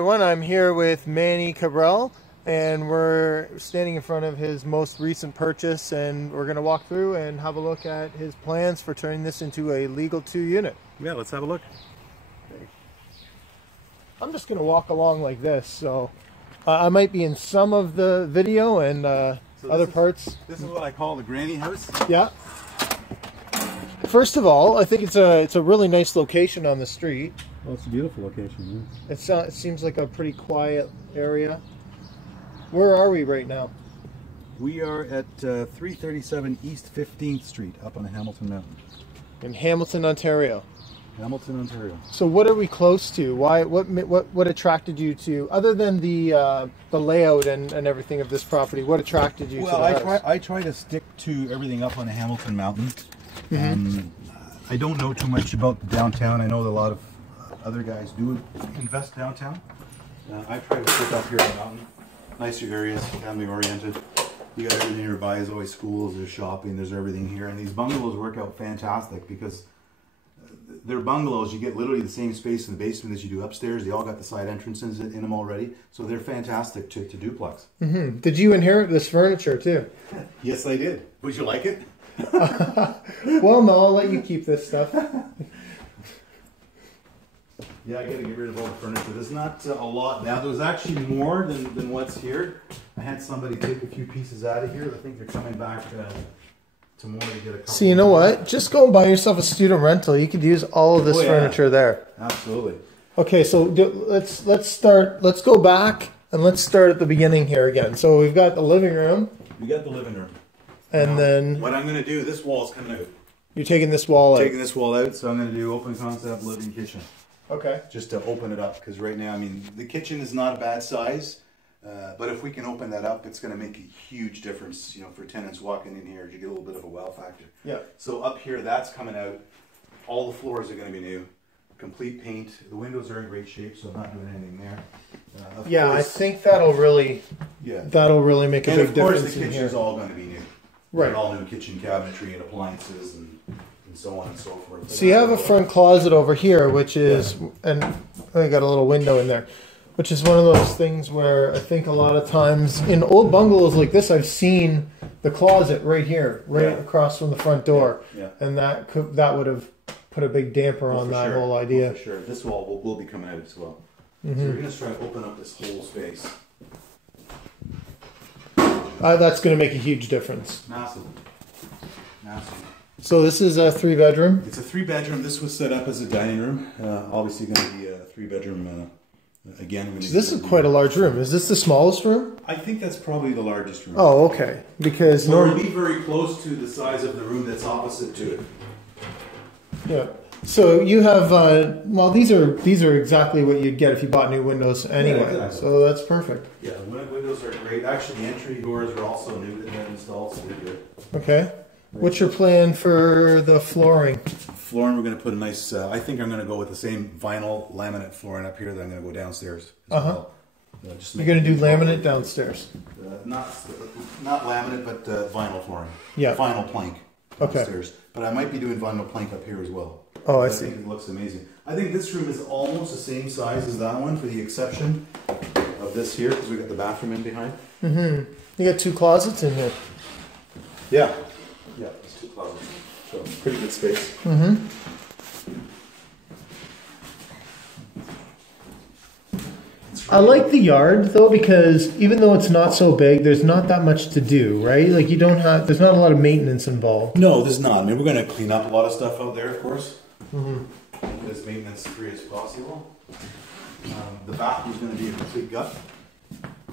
Everyone, I'm here with Manny Cabral, and we're standing in front of his most recent purchase, and we're going to walk through and have a look at his plans for turning this into a legal 2-unit. Yeah, let's have a look. I'm just going to walk along like this, so I might be in some of the video and other parts. This is what I call the granny house. Yeah. First of all, I think it's a really nice location on the street. Well, it's a beautiful location. Yeah. It seems like a pretty quiet area. Where are we right now? We are at 337 East 15th Street up on the Hamilton Mountain. In Hamilton, Ontario. Hamilton, Ontario. So what are we close to? Why? What attracted you to, other than the layout and everything of this property? What attracted you to the house? I try to stick to everything up on the Hamilton Mountain. I don't know too much about downtown. I know that a lot of other guys do invest downtown. I try to stick up here on the mountain. Nicer areas, family oriented. You got everything nearby. There's always schools, there's shopping, there's everything here. And these bungalows work out fantastic because they're bungalows. You get literally the same space in the basement as you do upstairs. They all got the side entrances in them already. So they're fantastic to duplex. Did you inherit this furniture too? Yes, I did. Would you like it? Well, no, I'll let you keep this stuff. Yeah, I gotta get rid of all the furniture. There's not a lot now. There's actually more than what's here. I had somebody take a few pieces out of here. I think they're coming back tomorrow to get a couple. So you know what? Just go and buy yourself a student rental. You could use all of this furniture there. Absolutely. Okay, so let's start. Let's go back and let's start at the beginning here again. So we've got the living room. We got the living room. And then what I'm going to do, this wall's coming out. You're taking this wall out. Taking this wall out, so I'm going to do open concept living kitchen. Okay. Just to open it up, because right now, I mean, the kitchen is not a bad size, but if we can open that up, it's going to make a huge difference, you know, for tenants walking in here. You get a little bit of a wow factor. Yeah. So up here, that's coming out. All the floors are going to be new. Complete paint. The windows are in great shape, so I'm not doing anything there. Yeah, I think that'll really make a big difference. And of course, the in kitchen's here. all going to be new. Right. All new kitchen cabinetry and appliances and so on and so forth. So you have a front closet over here, which is, and I got a little window in there, which is one of those things where I think a lot of times in old bungalows like this, I've seen the closet right here, across from the front door, and that would have put a big damper on that whole idea. For sure, this wall will be coming out as well. So we're going to try to open up this whole space. That's going to make a huge difference. Massive. Massive. So this is a 3-bedroom? It's a 3-bedroom. This was set up as a dining room. Obviously going to be a 3-bedroom again. So this is quite a large room. Is this the smallest room? I think that's probably the largest room. Oh, okay. Because so it'll be very close to the size of the room that's opposite to it. Yeah. So you have, well, these are exactly what you'd get if you bought new windows anyway. Yeah, exactly. So that's perfect. Yeah, the windows are great. Actually, the entry doors are also new that got installed, so they're good. Okay. What's your plan for the flooring? Flooring, we're going to put a nice, I think I'm going to go with the same vinyl laminate flooring up here that I'm going to go downstairs as well. You're going to do laminate downstairs? Not laminate, but vinyl flooring. Yeah. Vinyl plank downstairs. Okay. But I might be doing vinyl plank up here as well. Oh, I see. I think it looks amazing. I think this room is almost the same size as that one, for the exception of this here, because we got the bathroom in behind. You got 2 closets in here. Yeah. Yeah, it's 2 closets. So pretty good space. I like the yard though, because even though it's not so big, there's not that much to do, right? Like there's not a lot of maintenance involved. No, there's not. I mean, we're going to clean up a lot of stuff out there, of course. As maintenance free as possible. The bathroom's going to be a complete gut.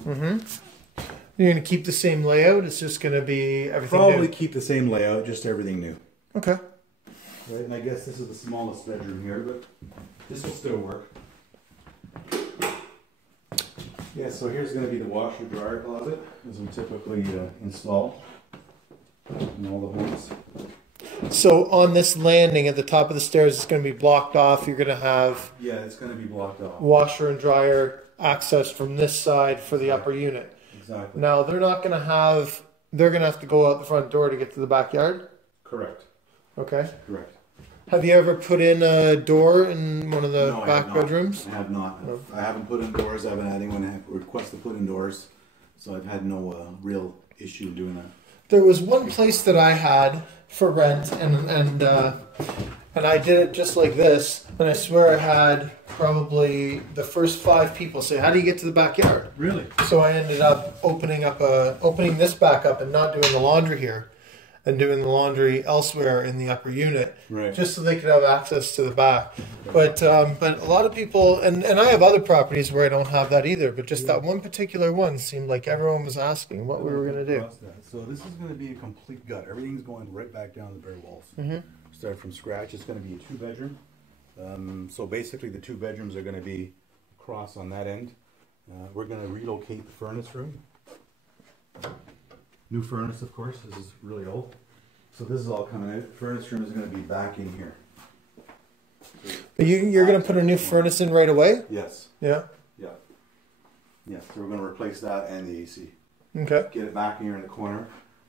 You're going to keep the same layout? It's just going to be everything Probably new? keep the same layout, just everything new. Okay. Right, and I guess this is the smallest bedroom here, but this will still work. Yeah, so here's going to be the washer dryer closet, as we typically install in all the homes. So on this landing at the top of the stairs, it's going to be blocked off. You're going to have it's going to be blocked off. Washer and dryer access from this side for the upper unit. Exactly. Now they're not going to have. They're going to have to go out the front door to get to the backyard. Correct. Okay. Correct. Have you ever put in a door in one of the No, I back have not. bedrooms? I have not. No. I haven't put in doors. I haven't had anyone request to put in doors, so I've had no real issue doing that. There was one place that I had for rent, and I did it just like this, and I swear I had probably the first 5 people say, "How do you get to the backyard?" Really? So I ended up opening this back up and not doing the laundry here, and doing the laundry elsewhere in the upper unit, Right. just so they could have access to the back. But a lot of people, and I have other properties where I don't have that either, but just that one particular one seemed like everyone was asking what we were going to do. So this is going to be a complete gut. Everything's going right back down to the bare walls. Mm-hmm. Start from scratch. It's going to be a 2-bedroom. So basically the 2 bedrooms are going to be across on that end. We're going to relocate the furnace room. New furnace, of course. This is really old. So this is all coming out. Furnace room is going to be back in here. You're going to put a new furnace in right away? Yes. Yeah. Yeah. Yes. So we're going to replace that and the AC. Okay. Get it back here in the corner.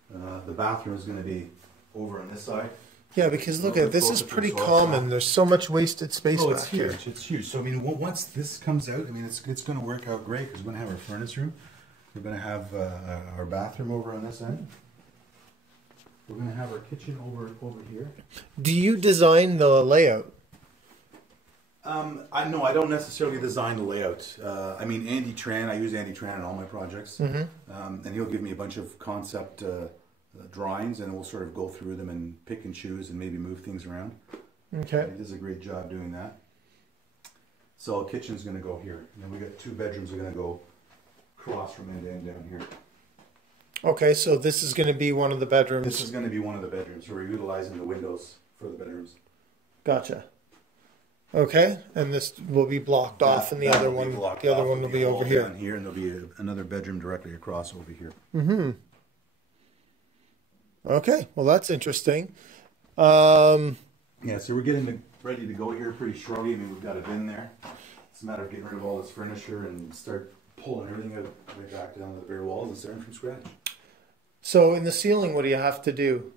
The bathroom is going to be over on this side. Yeah, because look at this is pretty common. There's so much wasted space Oh, back it's here. huge. It's huge. So I mean, once this comes out, I mean, it's going to work out great because we're going to have our furnace room. We're going to have our bathroom over on this end. We're going to have our kitchen over here. Do you design the layout? I don't necessarily design the layout. I mean, Andy Tran, I use Andy Tran in all my projects, Mm-hmm. and he'll give me a bunch of concept drawings, and we'll sort of go through them and pick and choose and maybe move things around. Okay. He does a great job doing that. So kitchen's going to go here, and then we got 2 bedrooms are going to go across from end to end down here. Okay, so this is going to be one of the bedrooms. This is going to be one of the bedrooms. So we're utilizing the windows for the bedrooms. Gotcha. Okay, and this will be blocked off, and the other one will be over here. Down here, and there'll be another bedroom directly across over here. Mm-hmm. Okay, well that's interesting. Yeah, so we're getting ready to go here pretty shortly. I mean, we've got a bin there. It's a matter of getting rid of all this furniture and start pulling everything out right back down to the bare walls and starting from scratch. So in the ceiling, what do you have to do?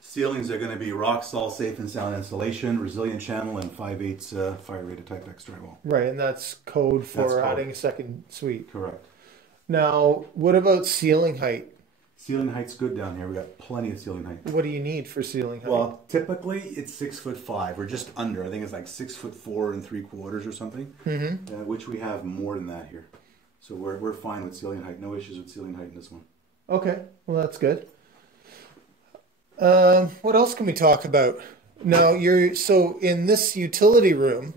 Ceilings are going to be rock salt safe and sound insulation, resilient channel, and 5/8 fire rated type X drywall. Right, and that's code for That's code. adding a second suite. Correct. Now, what about ceiling height? Ceiling height's good down here. We got plenty of ceiling height. What do you need for ceiling height? Well, typically it's 6'5" or just under. I think it's like 6'4 3/4" or something, Mm-hmm. which we have more than that here. So we're fine with ceiling height. No issues with ceiling height in this one. Okay, well that's good. What else can we talk about? Now, so in this utility room,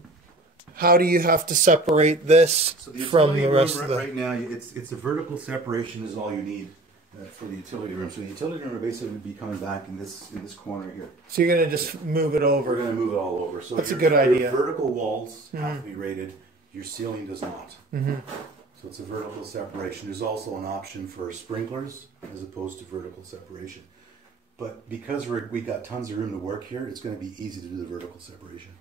how do you have to separate this from the rest of the? Right now, it's a vertical separation is all you need for the utility room. So the utility room will basically be coming back in this corner here. So you're gonna just move it over. We're going to move it all over. So that's a good idea. Your vertical walls have to be rated. Your ceiling does not. Mm-hmm. So it's a vertical separation. There's also an option for sprinklers as opposed to vertical separation. But because we got tons of room to work here, it's going to be easy to do the vertical separation.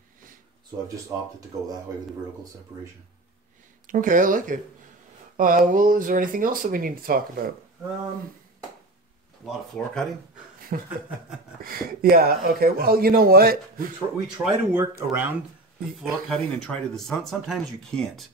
So I've just opted to go that way with the vertical separation. Okay, I like it. Well, is there anything else that we need to talk about? A lot of floor cutting. Yeah, okay. Well, you know what? We try to work around the floor cutting and try to sometimes you can't.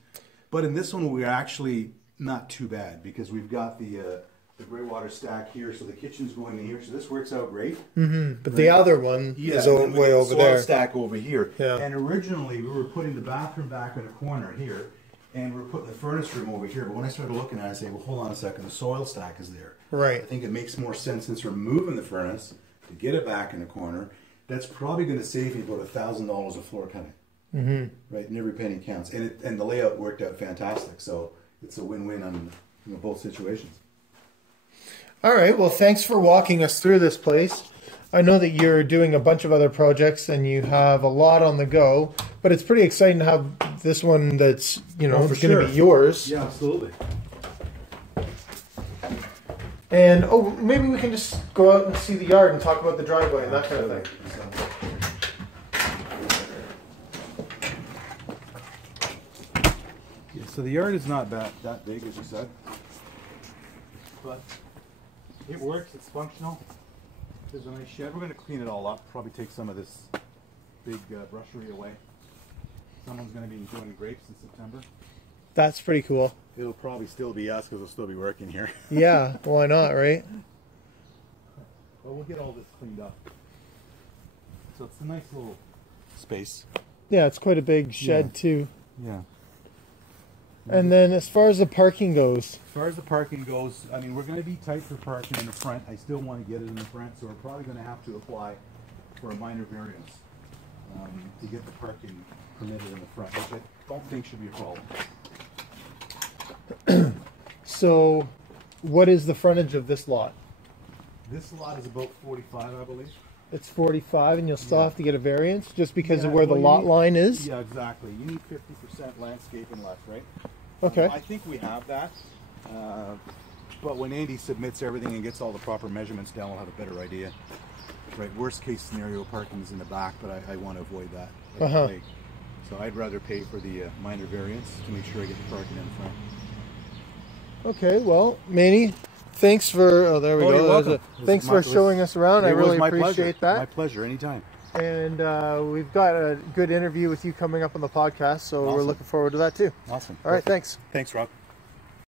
But in this one, we're actually not too bad because we've got the gray water stack here, so the kitchen's going in here, so this works out great. Mm-hmm. But the other one is way over there. Stack over here. Yeah. And originally, we were putting the bathroom back in the corner here, and we were putting the furnace room over here. But when I started looking at it, I said, well, hold on a second, the soil stack is there. Right. I think it makes more sense since we're moving the furnace to get it back in the corner. That's probably going to save me about $1,000 of floor cutting. Mm-hmm. Right, and every penny counts, and the layout worked out fantastic. So it's a win-win on both situations. All right. Well, thanks for walking us through this place. I know that you're doing a bunch of other projects and you have a lot on the go, but it's pretty exciting to have this one that's going to be yours. Yeah, absolutely. And maybe we can just go out and see the yard and talk about the driveway and that kind of thing. Yeah, so the yard is not that big, as you said, but it works. It's functional. There's a nice shed. We're going to clean it all up. Probably take some of this big brushery away. Someone's going to be doing grapes in September. That's pretty cool. It'll probably still be us because we'll still be working here. Yeah, why not, right? But we'll get all this cleaned up. So it's a nice little space. Yeah, it's quite a big shed too. Yeah. And then as far as the parking goes, I mean, we're going to be tight for parking in the front. I still want to get it in the front, so we're probably going to have to apply for a minor variance to get the parking permitted in the front, which I don't think should be a problem. so what is the frontage of this lot? This lot is about 45, I believe. It's 45, and you'll still have to get a variance just because of where the lot line is? Yeah, exactly. You need 50% landscaping left, right? Okay. I think we have that. But when Andy submits everything and gets all the proper measurements down, we'll have a better idea. Right, worst case scenario, parking is in the back, but I want to avoid that. So I'd rather pay for the minor variance to make sure I get the parking in the front. Okay, well, Manny, thanks for, oh, there we go. You're welcome. Thanks for showing us around. I really appreciate that. My pleasure, anytime. And we've got a good interview with you coming up on the podcast, so we're looking forward to that too. Awesome. All right, thanks. Thanks, Rob.